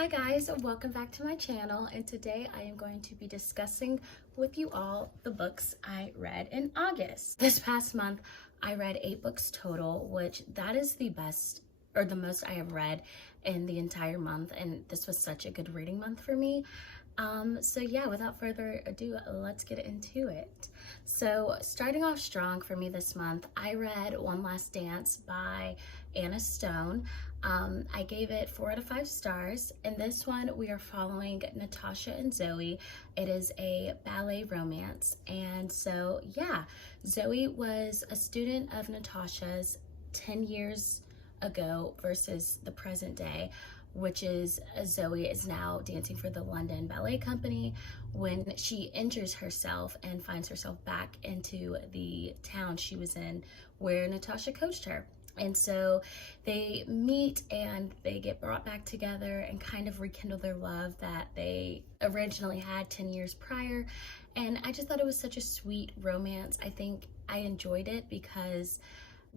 Hi guys, welcome back to my channel, and today I am going to be discussing with you all the books I read in August. This past month I read 8 books total, which that is the best or the most I have read in the entire month, and this was such a good reading month for me. So yeah, without further ado, let's get into it. So starting off strong for me this month, I read One Last Dance by Anna Stone. I gave it 4 out of 5 stars. In this one, we are following Natasha and Zoe. It is a ballet romance. And so yeah, Zoe was a student of Natasha's 10 years ago versus the present day, which is Zoe is now dancing for the London Ballet Company when she injures herself and finds herself back into the town she was in where Natasha coached her. And so they meet and they get brought back together and kind of rekindle their love that they originally had 10 years prior. And I just thought it was such a sweet romance. I think I enjoyed it because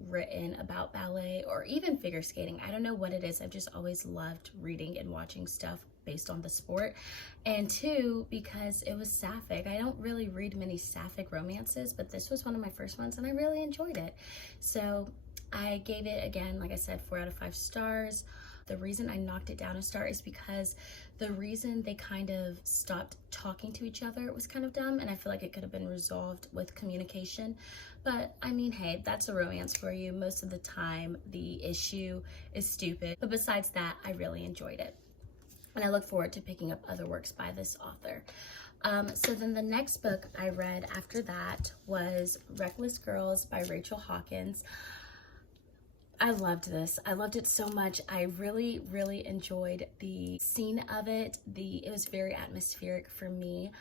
written about ballet or even figure skating, I don't know what it is, I've just always loved reading and watching stuff based on the sport. And 2, because it was sapphic. I don't really read many sapphic romances, but this was one of my first ones and I really enjoyed it. So I gave it, again, like I said, 4 out of 5 stars. The reason I knocked it down a star is because the reason they kind of stopped talking to each other was kind of dumb, and I feel like it could have been resolved with communication. But I mean, hey, that's a romance for you. Most of the time, the issue is stupid. But besides that, I really enjoyed it. And I look forward to picking up other works by this author. So then the next book I read after that was Reckless Girls by Rachel Hawkins. I loved this. I loved it so much. I really, really enjoyed the scene of it. It was very atmospheric for me.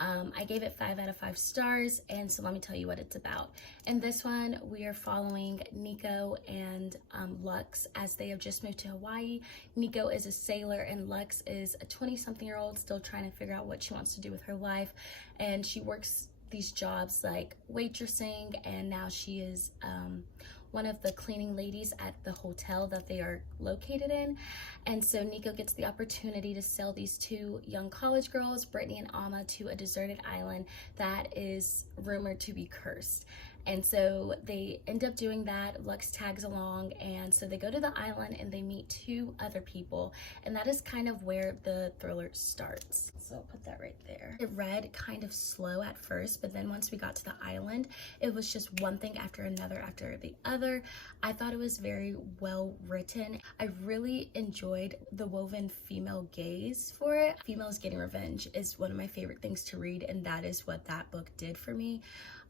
I gave it 5 out of 5 stars, and so let me tell you what it's about. In this one, we are following Nico and Lux as they have just moved to Hawaii. Nico is a sailor and Lux is a 20-something-year-old still trying to figure out what she wants to do with her life, and she works these jobs like waitressing, and now she is one of the cleaning ladies at the hotel that they are located in. And so Nico gets the opportunity to sell these 2 young college girls, Brittany and Alma, to a deserted island that is rumored to be cursed. And so they end up doing that. Lux tags along, and so they go to the island and they meet 2 other people, and that is kind of where the thriller starts. So I'll put that right there. It read kind of slow at first, but then once we got to the island, it was just one thing after another after the other. I thought it was very well written. I really enjoyed the woven female gaze for it. Females getting revenge is one of my favorite things to read, and that is what that book did for me.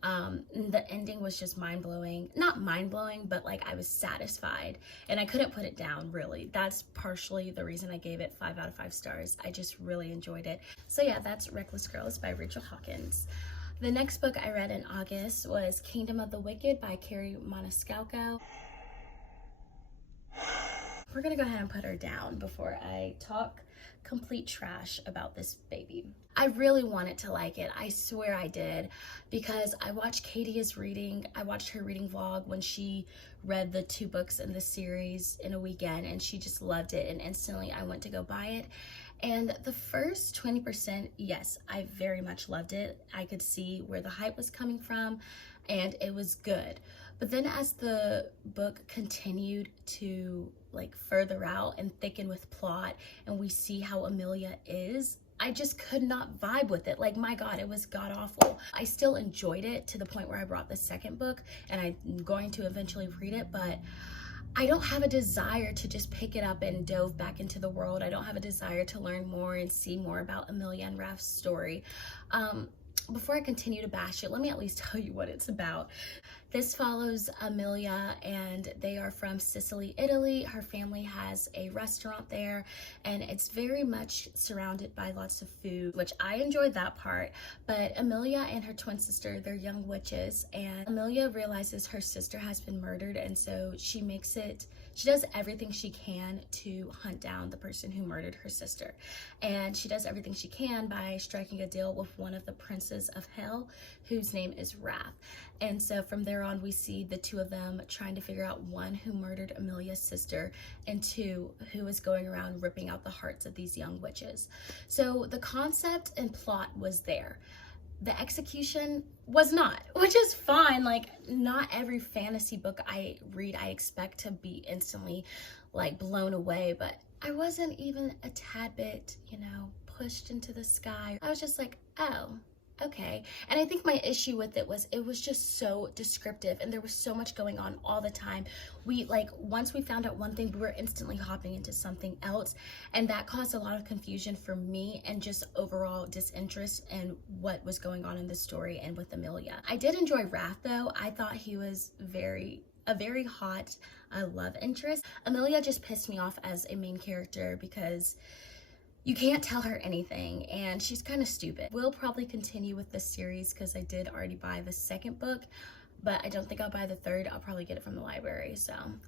The ending was just mind-blowing. Not mind-blowing, but like I was satisfied and I couldn't put it down, really. That's partially the reason I gave it 5 out of 5 stars. I just really enjoyed it. So yeah, that's Reckless Girls by Rachel Hawkins. The next book I read in August was Kingdom of the Wicked by Carrie Maniscalco. We're gonna go ahead and put her down before I talk complete trash about this baby. I really wanted to like it. I swear I did, because I watched Katie's reading. I watched her reading vlog when she read the 2 books in the series in a weekend, and she just loved it, and instantly I went to go buy it. And the first 20%, yes, I very much loved it. I could see where the hype was coming from, and it was good. But then as the book continued to like further out and thicken with plot, and we see how Amelia is, I just could not vibe with it. Like, my God, it was god awful. I still enjoyed it to the point where I brought the second book, and I'm going to eventually read it, but I don't have a desire to just pick it up and dove back into the world. I don't have a desire to learn more and see more about Amelia and Raph's story. Before I continue to bash it, let me at least tell you what it's about. This follows Amelia, and they are from Sicily, Italy. Her family has a restaurant there, and it's very much surrounded by lots of food, which I enjoyed that part. But Amelia and her twin sister, they're young witches, and Amelia realizes her sister has been murdered, and so she makes it She does everything she can to hunt down the person who murdered her sister. And she does everything she can by striking a deal with one of the princes of hell, whose name is Wrath. And so from there on, we see the two of them trying to figure out, one, who murdered Amelia's sister, and two, who is going around ripping out the hearts of these young witches. So the concept and plot was there. The execution was not, which is fine. Like, not every fantasy book I read I expect to be instantly like blown away, but I wasn't even a tad bit, pushed into the sky. I was just like, oh, okay. And I think my issue with it was just so descriptive, and there was so much going on all the time. Once we found out one thing, we were instantly hopping into something else, and that caused a lot of confusion for me and just overall disinterest in what was going on in the story and with Amelia. I did enjoy Wrath though. I thought he was a very hot love interest. Amelia just pissed me off as a main character because you can't tell her anything, and she's kind of stupid. We'll probably continue with this series because I did already buy the second book, but I don't think I'll buy the third. I'll probably get it from the library.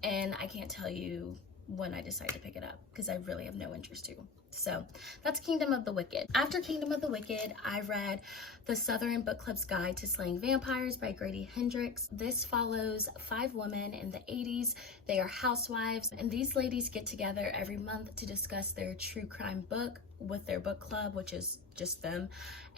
And I can't tell you when I decide to pick it up because I really have no interest to. So that's Kingdom of the Wicked. After Kingdom of the Wicked, I read The Southern Book Club's Guide to Slaying Vampires by Grady Hendrix. This follows 5 women in the 80s. They are housewives, and these ladies get together every month to discuss their true crime book with their book club, which is just them.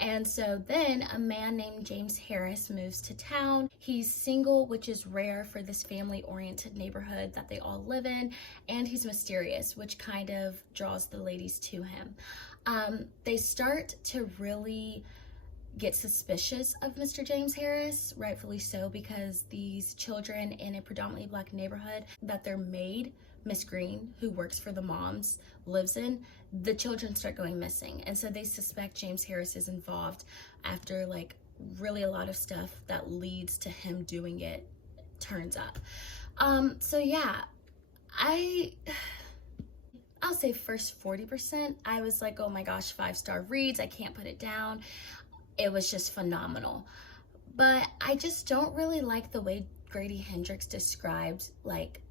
And so then a man named James Harris moves to town. He's single, which is rare for this family-oriented neighborhood that they all live in, and he's mysterious, which kind of draws the ladies to him. They start to really get suspicious of Mr. James Harris, rightfully so, because these children in a predominantly Black neighborhood that their maid, Miss Green, who works for the moms, lives in, the children start going missing. And so they suspect James Harris is involved after really a lot of stuff that leads to him doing it turns up. So yeah, I'll say first 40%, I was like, oh my gosh, 5-star reads, I can't put it down. It was just phenomenal. But I just don't really like the way Grady Hendrix described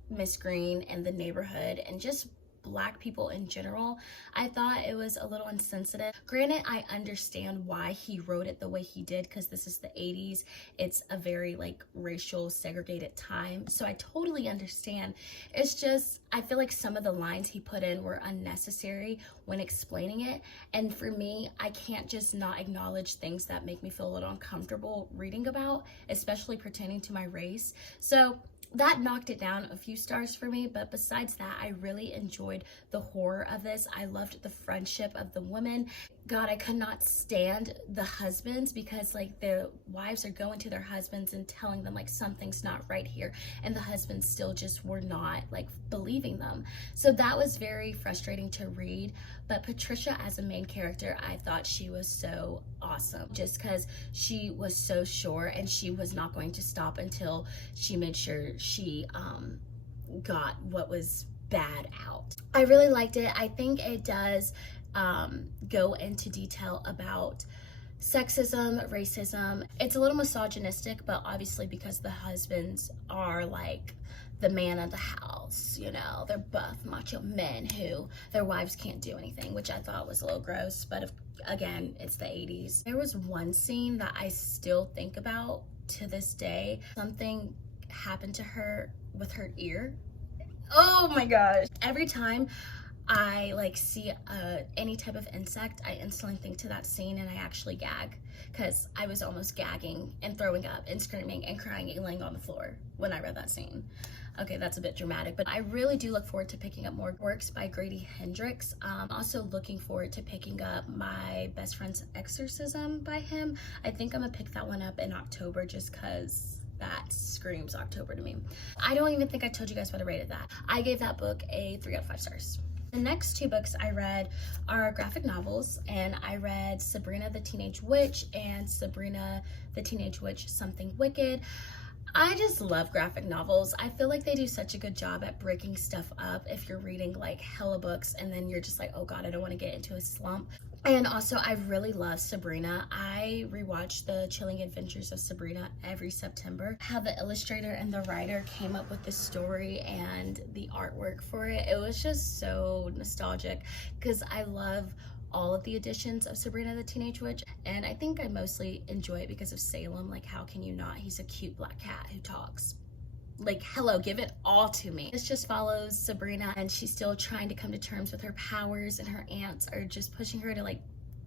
Miss Green and the neighborhood and just Black people in general. I thought it was a little insensitive. Granted, I understand why he wrote it the way he did, because this is the 80s. It's a very racial segregated time. So I totally understand. It's just, I feel like some of the lines he put in were unnecessary when explaining it. And for me, I can't just not acknowledge things that make me feel a little uncomfortable reading about, especially pertaining to my race. So that knocked it down a few stars for me, but besides that, I really enjoyed the horror of this. I loved the friendship of the women. God, I could not stand the husbands, because the wives are going to their husbands and telling them something's not right here, and the husbands still just were not believing them. So that was very frustrating to read. But Patricia as a main character, I thought she was so awesome, just because she was so sure and she was not going to stop until she made sure she got what was bad out. I really liked it. I think it does go into detail about sexism, racism. It's a little misogynistic, but obviously because the husbands are the man of the house, they're buff, macho men who their wives can't do anything, which I thought was a little gross, but again, it's the 80s. There was one scene that I still think about to this day. Something happened to her with her ear. Oh my gosh. Every time I see any type of insect, I instantly think to that scene and I actually gag, because I was almost gagging and throwing up and screaming and crying and laying on the floor when I read that scene. Okay, that's a bit dramatic, but I really do look forward to picking up more works by Grady Hendrix. Also looking forward to picking up My Best Friend's Exorcism by him. I think I'm gonna pick that one up in October, just because that screams October to me. I don't even think I told you guys what I rated that. I gave that book a 3 out of 5 stars. The next 2 books I read are graphic novels, and I read Sabrina the Teenage Witch and Sabrina the Teenage Witch Something Wicked. I just love graphic novels. I feel like they do such a good job at breaking stuff up if you're reading like hella books and then you're just like, oh god, I don't want to get into a slump. And also, I really love Sabrina. I rewatch the Chilling Adventures of Sabrina every September. How the illustrator and the writer came up with the story and the artwork for it, it was just so nostalgic because I love all of the editions of Sabrina the Teenage Witch, and I think I mostly enjoy it because of Salem. Like, how can you not? He's a cute black cat who talks. Like, hello, give it all to me. This just follows Sabrina, and she's still trying to come to terms with her powers, and her aunts are just pushing her to like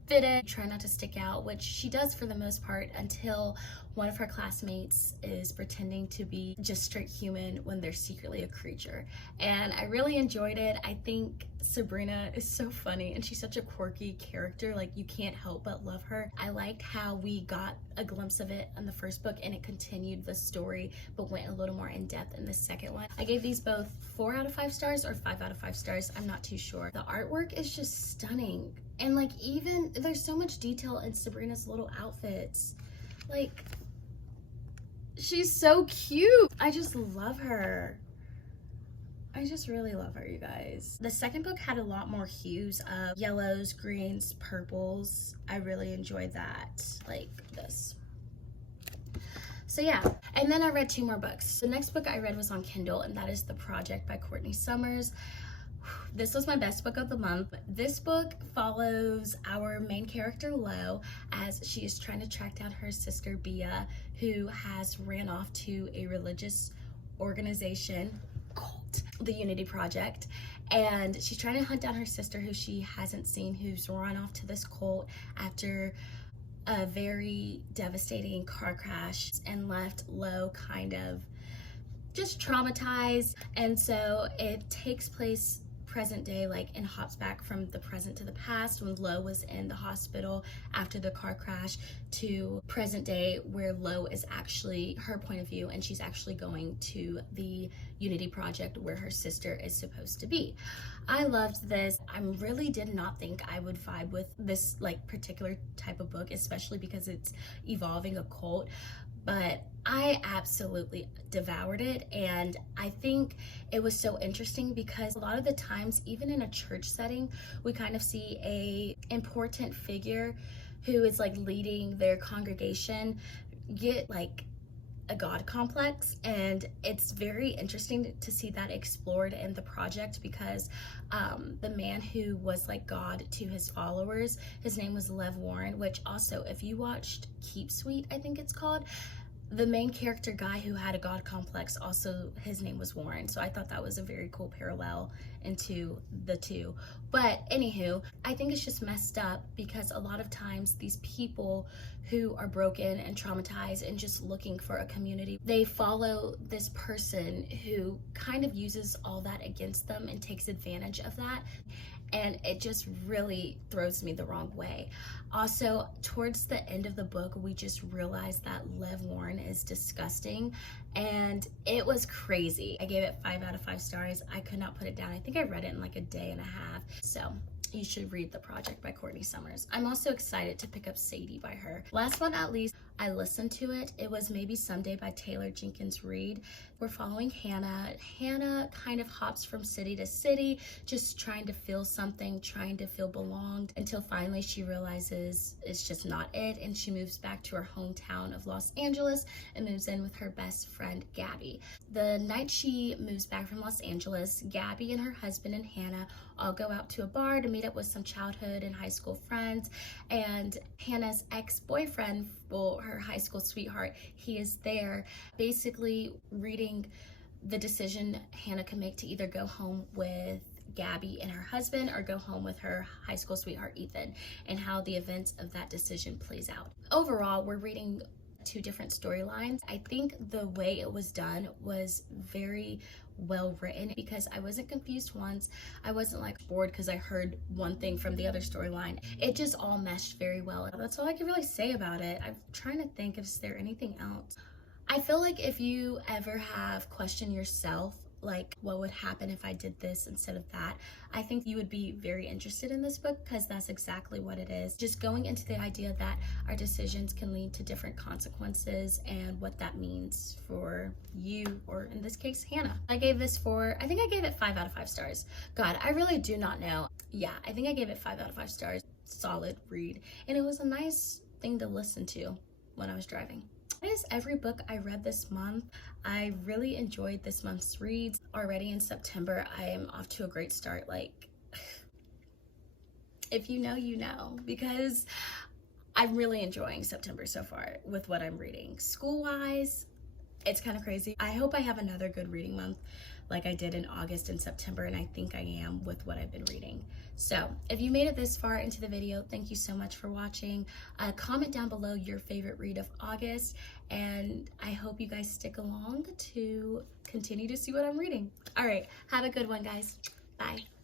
fit in, try not to stick out, which she does for the most part until one of her classmates is pretending to be just straight human when they're secretly a creature. And I really enjoyed it. I think Sabrina is so funny and she's such a quirky character, like you can't help but love her. I liked how we got a glimpse of it in the first book and it continued the story but went a little more in depth in the second one. I gave these both 4 out of 5 stars or 5 out of 5 stars, I'm not too sure. The artwork is just stunning, and like even there's so much detail in Sabrina's little outfits. Like, she's so cute. I just love her. I just really love her, you guys. The second book had a lot more hues of yellows, greens, purples. I really enjoyed that, like this. So yeah, and then I read 2 more books. The next book I read was on Kindle, and that is The Project by Courtney Summers. This was my best book of the month. This book follows our main character, Lo, as she is trying to track down her sister, Bia, who has ran off to a religious organization, cult, the Unity Project. And she's trying to hunt down her sister, who she hasn't seen, who's run off to this cult after a very devastating car crash and left Lo kind of just traumatized. And so it takes place present day, like, and hops back from the present to the past when Lo was in the hospital after the car crash to present day where Lo is actually her point of view and she's actually going to the Unity Project where her sister is supposed to be. I loved this. I really did not think I would vibe with this like particular type of book, especially because it's evolving a cult, but I absolutely devoured it. And I think it was so interesting because a lot of the times, even in a church setting, we kind of see a important figure who is like leading their congregation get like a God complex, and it's very interesting to see that explored in the project because the man who was like God to his followers, his name was Lev Warren, which also, if you watched Keep Sweet, I think it's called, the main character guy who had a God complex, also his name was Warren. So I thought that was a very cool parallel into the two. But anywho, I think it's just messed up because a lot of times these people who are broken and traumatized and just looking for a community, they follow this person who kind of uses all that against them and takes advantage of that. And it just really throws me the wrong way. Also, towards the end of the book, we just realized that Lev Warren is disgusting, and it was crazy. I gave it 5 out of 5 stars. I could not put it down. I think I read it in like a day and a half. So you should read The Project by Courtney Summers. I'm also excited to pick up Sadie by her. Last but not least, I listened to it. It was Maybe Someday by Taylor Jenkins Reid. We're following Hannah. Hannah kind of hops from city to city, just trying to feel something, trying to feel belonged, until finally she realizes it's just not it, and she moves back to her hometown of Los Angeles and moves in with her best friend, Gabby. The night she moves back from Los Angeles, Gabby and her husband and Hannah all go out to a bar to meet up with some childhood and high school friends, and Hannah's ex-boyfriend, well, her high school sweetheart, he is there basically reading the decision Hannah can make to either go home with Gabby and her husband or go home with her high school sweetheart Ethan, and how the events of that decision plays out. Overall, we're reading 2 different storylines. I think the way it was done was very well written because I wasn't confused once. I wasn't like bored because I heard one thing from the other storyline. It just all meshed very well. That's all I can really say about it. I'm trying to think if there anything else. I feel like if you ever have questioned yourself, like what would happen if I did this instead of that, I think you would be very interested in this book because that's exactly what it is. Just going into the idea that our decisions can lead to different consequences and what that means for you, or in this case, Hannah. I gave this I think I gave it 5 out of 5 stars. God, I really do not know. Yeah, I think I gave it 5 out of 5 stars. Solid read. And it was a nice thing to listen to when I was driving. That is every book I read this month. I really enjoyed this month's reads. Already in September, I am off to a great start. Like, if you know, you know, because I'm really enjoying September so far with what I'm reading. School-wise, it's kind of crazy. I hope I have another good reading month like I did in August and September, and I think I am with what I've been reading. So if you made it this far into the video, thank you so much for watching. Comment down below your favorite read of August, and I hope you guys stick along to continue to see what I'm reading. All right, have a good one, guys. Bye.